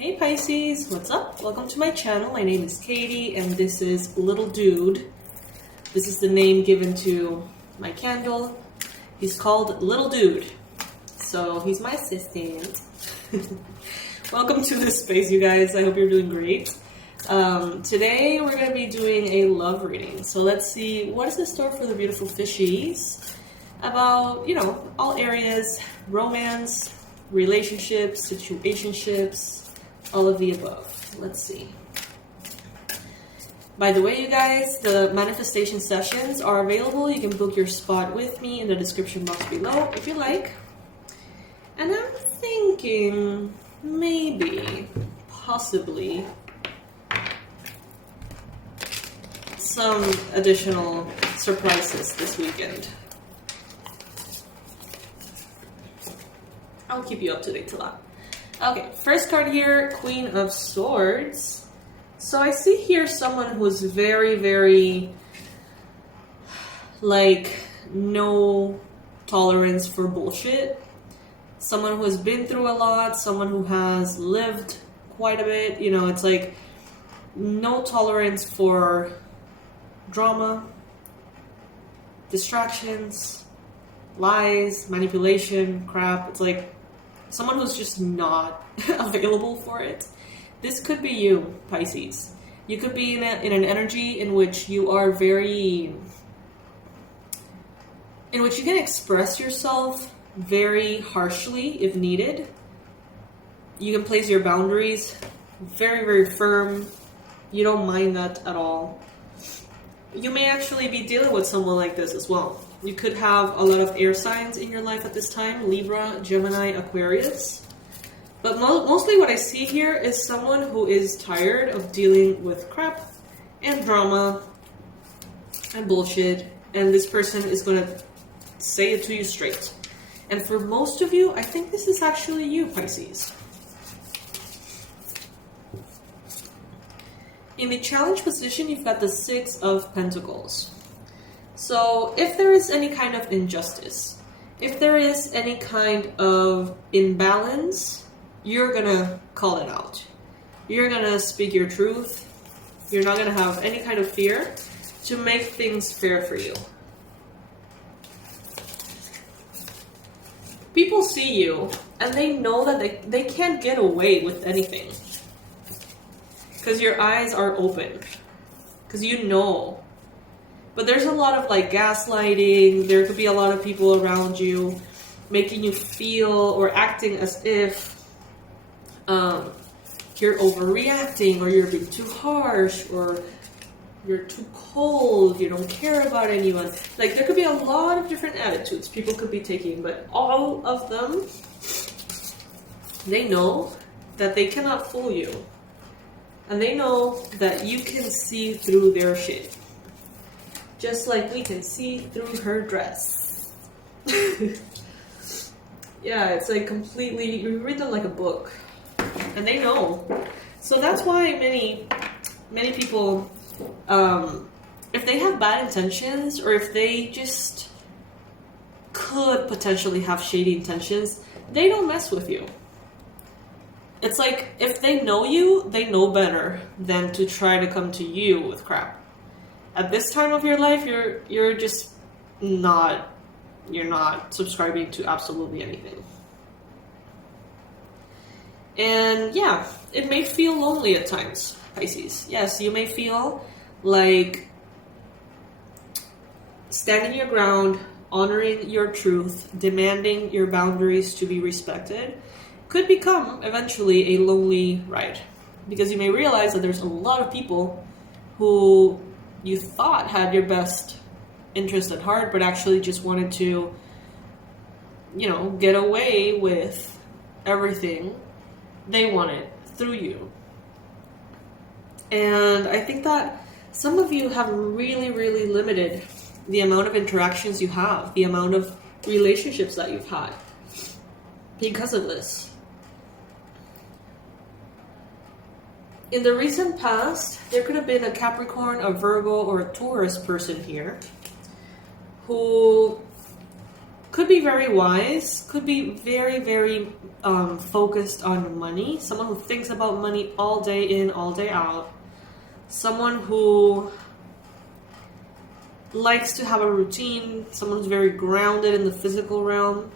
Hey Pisces, what's up? Welcome to my channel. My name is Katie and this is Little Dude. This is the name given to my candle. He's called Little Dude. So he's my assistant. Welcome to this space, you guys. I hope you're doing great. Today we're going to be doing a love reading. So let's see what is in store for the beautiful fishies about, all areas, romance, relationships, situationships, all of the above. Let's see. By the way, you guys, the manifestation sessions are available. You can book your spot with me in the description box below if you like. And I'm thinking maybe, possibly, some additional surprises this weekend. I'll keep you up to date to that. Okay, first card here, Queen of Swords. So I see here someone who's very, very, no tolerance for bullshit. Someone who has been through a lot, someone who has lived quite a bit. It's like no tolerance for drama, distractions, lies, manipulation, crap. It's like someone who's just not available for it. This could be you, Pisces. You could be in an energy in which you are in which you can express yourself very harshly if needed. You can place your boundaries very, very firm. You don't mind that at all. You may actually be dealing with someone like this as well. You could have a lot of air signs in your life at this time. Libra, Gemini, Aquarius. But mostly what I see here is someone who is tired of dealing with crap and drama and bullshit. And this person is going to say it to you straight. And for most of you, I think this is actually you, Pisces. In the challenge position, you've got the Six of Pentacles. So if there is any kind of injustice, if there is any kind of imbalance, you're gonna call it out. You're gonna speak your truth. You're not gonna have any kind of fear to make things fair for you. People see you and they know that they can't get away with anything. Because your eyes are open. Because you know. But there's a lot of gaslighting. There could be a lot of people around you making you feel or acting as if you're overreacting, or you're being too harsh, or you're too cold, you don't care about anyone. There could be a lot of different attitudes people could be taking, but all of them, they know that they cannot fool you. And they know that you can see through their shit. Just like we can see through her dress. Yeah, it's completely, you read them like a book. And they know. So that's why many people, if they have bad intentions, or if they just could potentially have shady intentions, they don't mess with you. It's like, if they know you, they know better than to try to come to you with crap. At this time of your life, you're just not subscribing to absolutely anything. And yeah, it may feel lonely at times, Pisces. Yes, you may feel like standing your ground, honoring your truth, demanding your boundaries to be respected, could become eventually a lonely ride. Because you may realize that there's a lot of people who you thought had your best interest at heart, but actually just wanted to, get away with everything they wanted through you. And I think that some of you have really, really limited the amount of interactions you have, the amount of relationships that you've had because of this. In the recent past, there could have been a Capricorn, a Virgo, or a Taurus person here who Could be very wise, could be very, very focused on money. Someone who thinks about money all day in, all day out. Someone who likes to have a routine. Someone who's very grounded in the physical realm.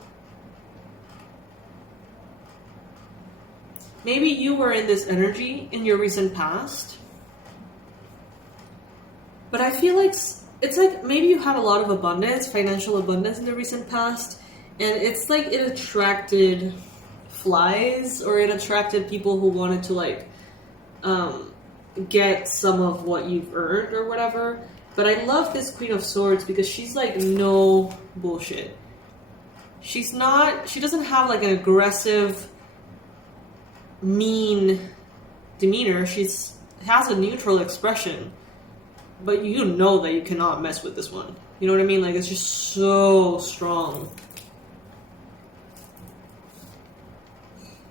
Maybe you were in this energy in your recent past. But I feel like it's like maybe you had a lot of abundance, financial abundance in the recent past, and it's like it attracted flies, or it attracted people who wanted to like get some of what you've earned or whatever. But I love this Queen of Swords because she's like no bullshit. She doesn't have like an aggressive, mean demeanor. She has a neutral expression. But you know that you cannot mess with this one. You know what I mean? Like, it's just so strong.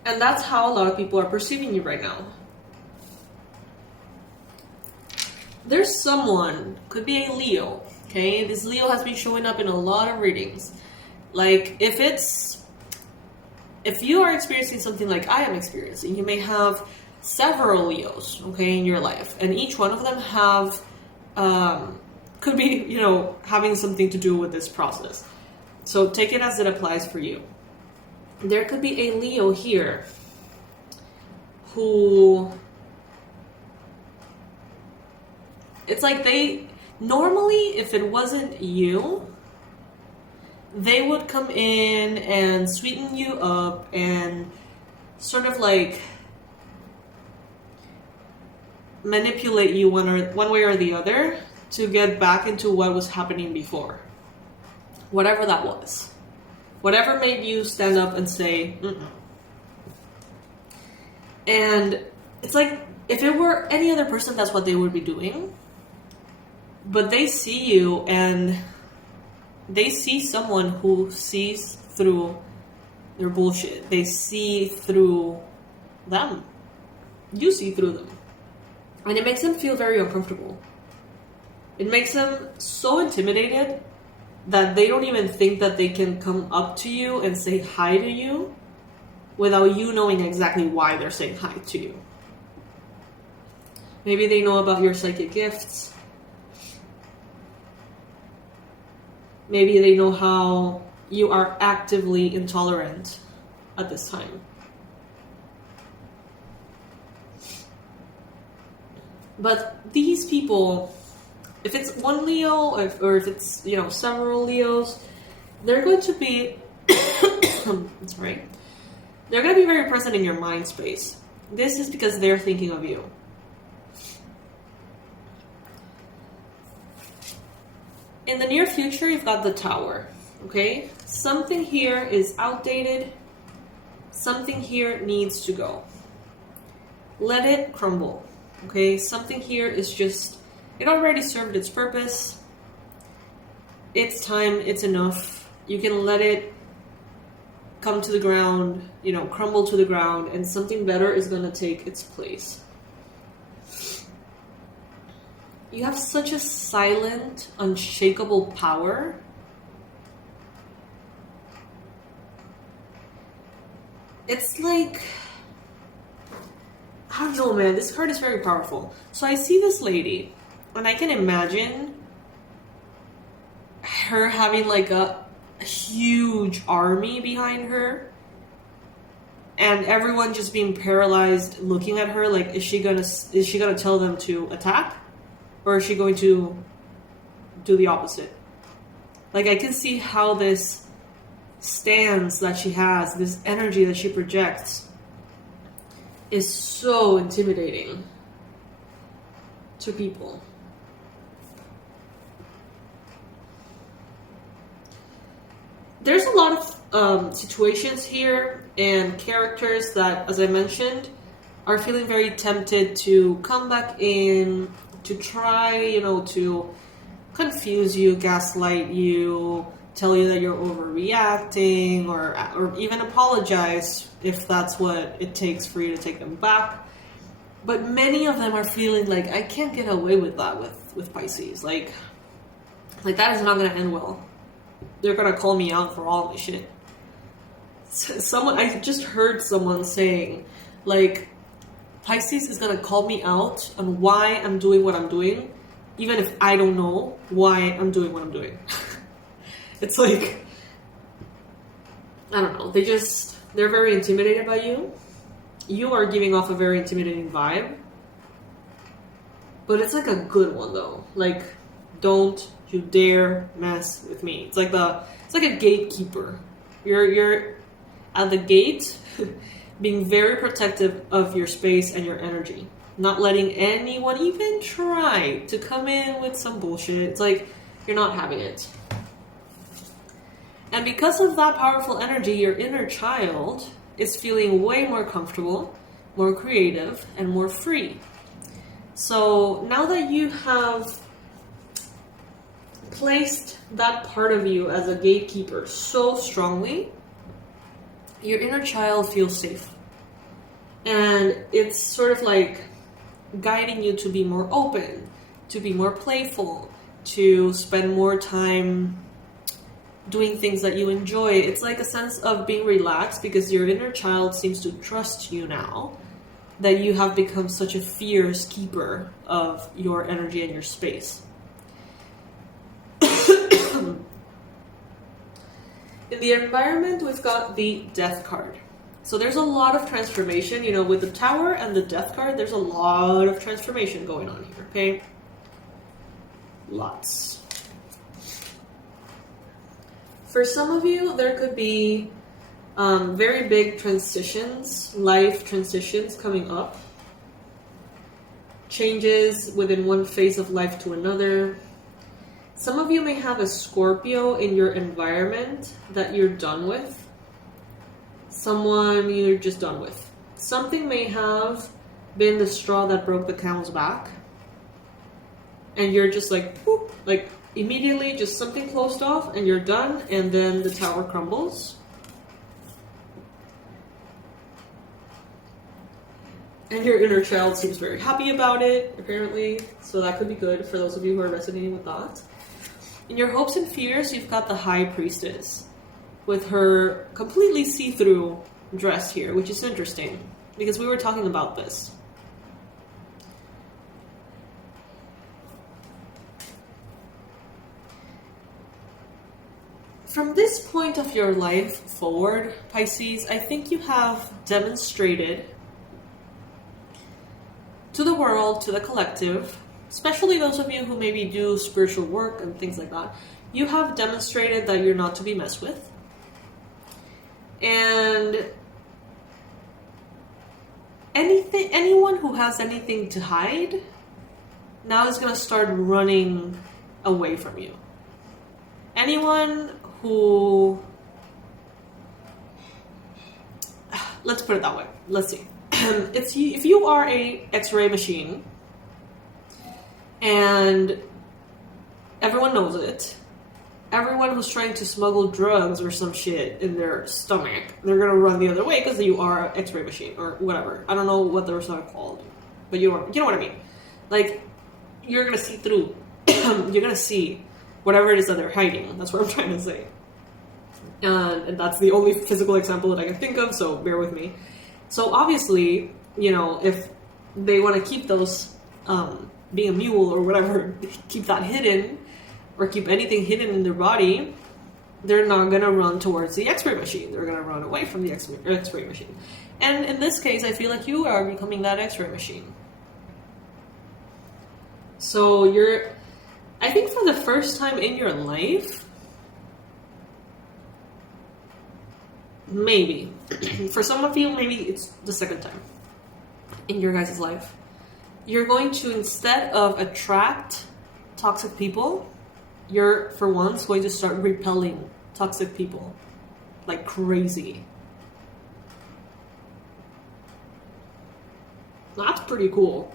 And that's how a lot of people are perceiving you right now. There's someone, could be a Leo, okay? This Leo has been showing up in a lot of readings. Like, if you are experiencing something like I am experiencing, you may have several Leos, okay, in your life. And each one of them could be, you know, having something to do with this process. So take it as it applies for you. There could be a Leo here who, it's like they, normally if it wasn't you, they would come in and sweeten you up and sort of like manipulate you one way or the other to get back into what was happening before. Whatever that was. Whatever made you stand up and say, mm-mm. And it's like, if it were any other person, that's what they would be doing. But they see you and they see someone who sees through their bullshit. They see through them. You see through them. And it makes them feel very uncomfortable. It makes them so intimidated that they don't even think that they can come up to you and say hi to you without you knowing exactly why they're saying hi to you. Maybe they know about your psychic gifts. Maybe they know how you are actively intolerant at this time. But these people, if it's one Leo or if it's, you know, several Leos, they're going to be, sorry, they're going to be very present in your mind space. This is because they're thinking of you. In the near future, you've got the Tower, okay? Something here is outdated. Something here needs to go. Let it crumble, okay? Something here is just, it already served its purpose. It's time, it's enough. You can let it come to the ground, you know, crumble to the ground, and something better is going to take its place. You have such a silent, unshakable power. It's like, I don't know, man, this card is very powerful. So I see this lady, and I can imagine her having like a huge army behind her, and everyone just being paralyzed looking at her like, is she gonna tell them to attack? Or is she going to do the opposite? Like, I can see how this stance that she has, this energy that she projects, is so intimidating to people. There's a lot of situations here and characters that, as I mentioned, are feeling very tempted to come back in, to try, you know, to confuse you, gaslight you, tell you that you're overreacting, or even apologize if that's what it takes for you to take them back. But many of them are feeling like, I can't get away with that with Pisces. Like that is not going to end well. they're gonna call me out for all my shit. I just heard someone saying, like, Pisces is gonna call me out on why I'm doing what I'm doing, even if I don't know why I'm doing what I'm doing. It's like, I don't know, they're very intimidated by you. You are giving off a very intimidating vibe. But it's like a good one though. Like, don't you dare mess with me. It's like a gatekeeper. You're at the gate, being very protective of your space and your energy. Not letting anyone even try to come in with some bullshit. It's like, you're not having it. And because of that powerful energy, your inner child is feeling way more comfortable, more creative, and more free. So now that you have placed that part of you as a gatekeeper so strongly, your inner child feels safe. And it's sort of like guiding you to be more open, to be more playful, to spend more time doing things that you enjoy. It's like a sense of being relaxed because your inner child seems to trust you now that you have become such a fierce keeper of your energy and your space. In the environment, we've got the Death card. So there's a lot of transformation, with the Tower and the Death card, there's a lot of transformation going on here, okay? Lots. For some of you, there could be very big transitions, life transitions coming up. Changes within one phase of life to another. Some of you may have a Scorpio in your environment that you're done with. Someone you're just done with. Something may have been the straw that broke the camel's back. And you're just like, boop, like immediately just something closed off and you're done, and then the tower crumbles. And your inner child seems very happy about it, apparently. So that could be good for those of you who are resonating with that. In your hopes and fears, you've got the High Priestess with her completely see-through dress here, which is interesting because we were talking about this. From this point of your life forward, Pisces, I think you have demonstrated to the world, to the collective, especially those of you who maybe do spiritual work and things like that, you have demonstrated that you're not to be messed with. And anyone who has anything to hide now is going to start running away from you. Anyone who, let's put it that way. Let's see. If you are a X-ray machine and everyone knows it, everyone who's trying to smuggle drugs or some shit in their stomach, they're gonna run the other way because you are an X-ray machine or whatever. I don't know what those are called, but you know what I mean. Like, you're gonna see through. You're gonna see whatever it is that they're hiding. That's what I'm trying to say. And that's the only physical example that I can think of, so bear with me. So obviously, if they want to keep those, being a mule or whatever, keep that hidden, or keep anything hidden in their body, they're not going to run towards the X-ray machine. They're going to run away from the X-ray machine. And in this case, I feel like you are becoming that X-ray machine. So I think for the first time in your life, maybe, for some of you, maybe it's the second time in your guys' life, you're going to, instead of attract toxic people, you're, for once, going to start repelling toxic people like crazy. That's pretty cool.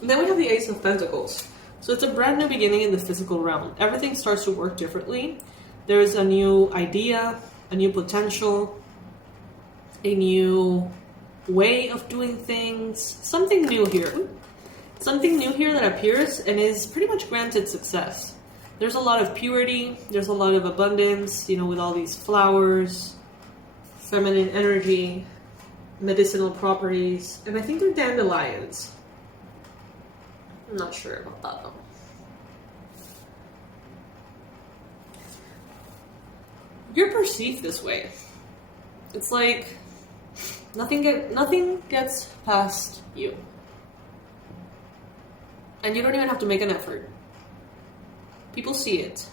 And then we have the Ace of Pentacles. So it's a brand new beginning in the physical realm. Everything starts to work differently. There's a new idea, a new potential, a new way of doing things. Something new here. Something new here that appears and is pretty much granted success. There's a lot of purity, there's a lot of abundance, you know, with all these flowers, feminine energy, medicinal properties, and I think they're dandelions. I'm not sure about that though. You're perceived this way. It's like nothing gets past you. And you don't even have to make an effort. People see it.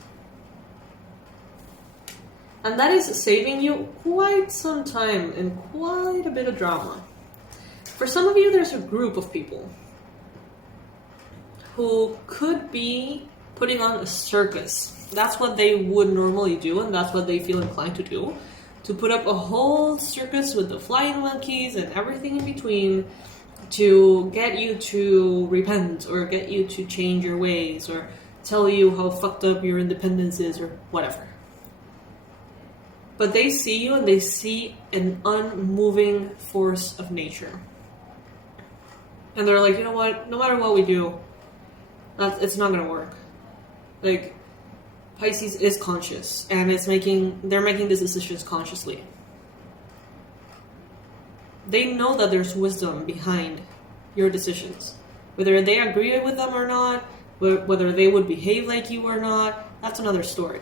And that is saving you quite some time and quite a bit of drama. For some of you, there's a group of people who could be putting on a circus. That's what they would normally do, and that's what they feel inclined to do. To put up a whole circus with the flying monkeys and everything in between to get you to repent or get you to change your ways or tell you how fucked up your independence is or whatever. But they see you and they see an unmoving force of nature. And they're like, you know what? No matter what we do, it's not going to work. Like, Pisces is conscious and they're making these decisions consciously. They know that there's wisdom behind your decisions. Whether they agree with them or not, whether they would behave like you or not, that's another story.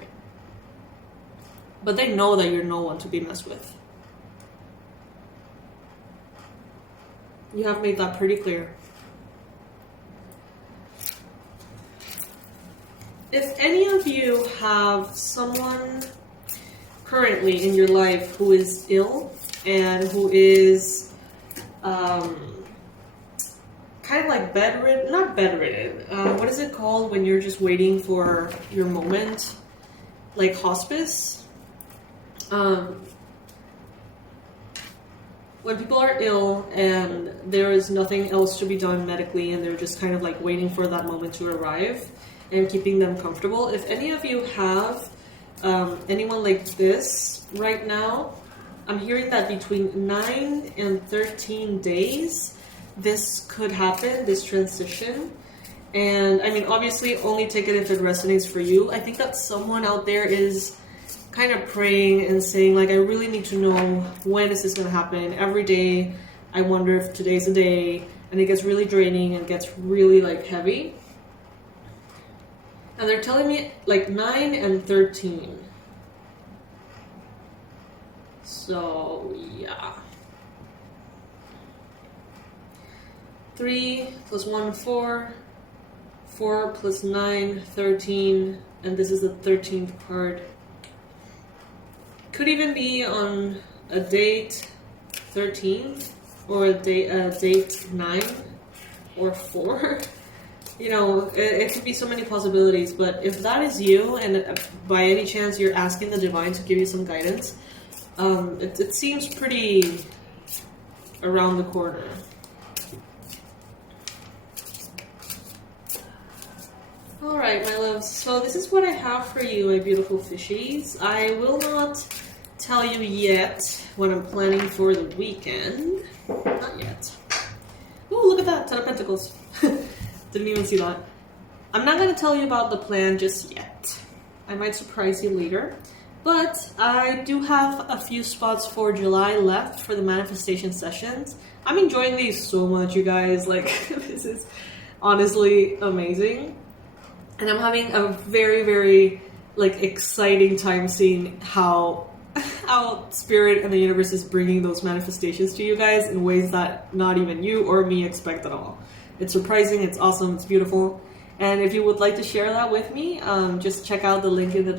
But they know that you're no one to be messed with. You have made that pretty clear. If any of you have someone currently in your life who is ill and who is kind of like bedridden, not bedridden, what is it called when you're just waiting for your moment? Like hospice? When people are ill and there is nothing else to be done medically and they're just kind of like waiting for that moment to arrive and keeping them comfortable. If any of you have anyone like this right now, I'm hearing that between 9 and 13 days, this could happen, this transition. And I mean, obviously only take it if it resonates for you. I think that someone out there is kind of praying and saying like, I really need to know when is this going to happen. Every day, I wonder if today's the day, and it gets really draining and gets really like heavy. And they're telling me like 9 and 13. So, yeah. 3 plus 1, 4. 4 plus 9, 13. And this is the 13th card. Could even be on a date 13 or a date 9 or 4. You know, it could be so many possibilities, but if that is you and by any chance you're asking the divine to give you some guidance, it seems pretty around the corner. Alright, my loves, so this is what I have for you, my beautiful fishies. I will not tell you yet what I'm planning for the weekend. Not yet. Oh, look at that, 10 of Pentacles. Didn't even see that. I'm not going to tell you about the plan just yet. I might surprise you later. But I do have a few spots for July left for the manifestation sessions. I'm enjoying these so much, you guys. Like, this is honestly amazing. And I'm having a very, very, like, exciting time seeing how Spirit and the universe is bringing those manifestations to you guys in ways that not even you or me expect at all. It's surprising, it's awesome, it's beautiful. And if you would like to share that with me, just check out the link in the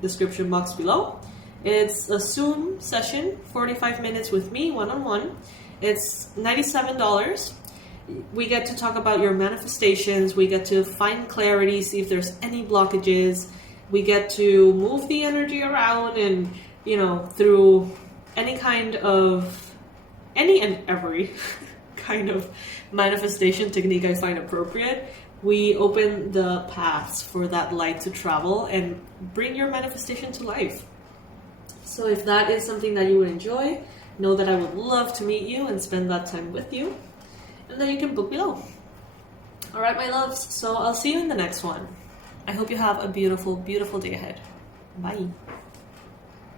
description box below. It's a Zoom session, 45 minutes with me, one-on-one. It's $97. We get to talk about your manifestations. We get to find clarity, see if there's any blockages. We get to move the energy around and, you know, through any and every kind of manifestation technique I find appropriate, we open the paths for that light to travel and bring your manifestation to life. So if that is something that you would enjoy, know that I would love to meet you and spend that time with you. And then you can book below. Alright, my loves, so I'll see you in the next one. I hope you have a beautiful, beautiful day ahead. Bye.